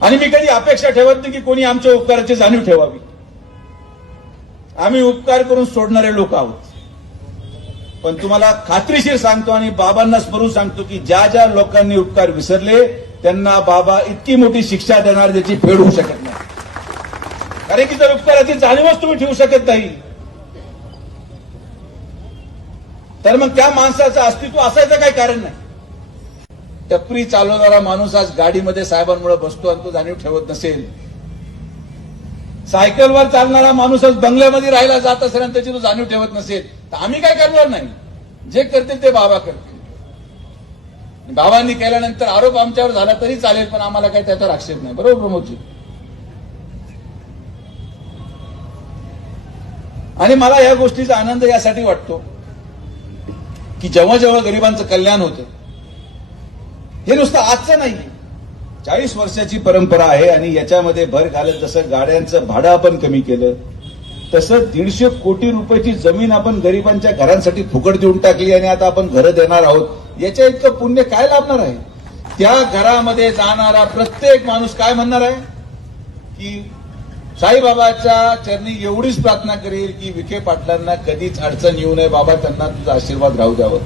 आणि मी कधी अपेक्षा ठेवत नाही की कोणी आमच्या उपकाराची जाणीव ठेवावी. आम्ही उपकार करून सोडणारे लोक आहोत. पण तुम्हाला खात्रीशीर सांगतो आणि बाबांना स्मरून सांगतो की ज्या ज्या लोकांनी उपकार विसरले त्यांना बाबा इतकी मोठी शिक्षा देणार ज्याची फेड होऊ शकत नाही. कारण की जर उपकाराची जाणीवच तुम्ही ठेवू शकत नाही तर मग त्या माणसाचं अस्तित्व असायचं काही कारण नाही. टपरी चालवणारा माणूस आज गाडीमध्ये साहेबांमुळे बसतो आणि तो जाणीव ठेवत नसेल. सायकलवर चालणारा माणूस आज बंगल्यामध्ये राहायला जात असेल आणि त्याची तो जाणीव ठेवत नसेल तर आम्ही काय करणार नाही. जे करतील ते बाबा करतील. बाबांनी केल्यानंतर आरोप आमच्यावर झाला तरी चालेल पण आम्हाला काही त्याचा आक्षेप नाही. बरोबर प्रमोदजी. आणि मला या गोष्टीचा आनंद यासाठी वाटतो की जेव्हा जेव्हा गरिबांचं कल्याण होतं हे नुसतं आजचं नाही. 40 वर्षाची परंपरा आहे आणि याच्यामध्ये भर घालत जसं गाड्यांचं भाडं आपण कमी केलं तसं 150 कोटी रुपयाची जमीन आपण गरिबांच्या घरांसाठी फुकट देऊन टाकली आणि आता आपण घरं देणार आहोत. याच्या इतकं पुण्य काय लाभणार आहे. त्या घरामध्ये जाणारा प्रत्येक माणूस काय म्हणणार आहे की साईबाबाच्या चरणी एवढीच प्रार्थना करेल की विखे पाटलांना कधीच अडचण येऊ नये बाबा, त्यांना तुझा आशीर्वाद राहू द्यावं.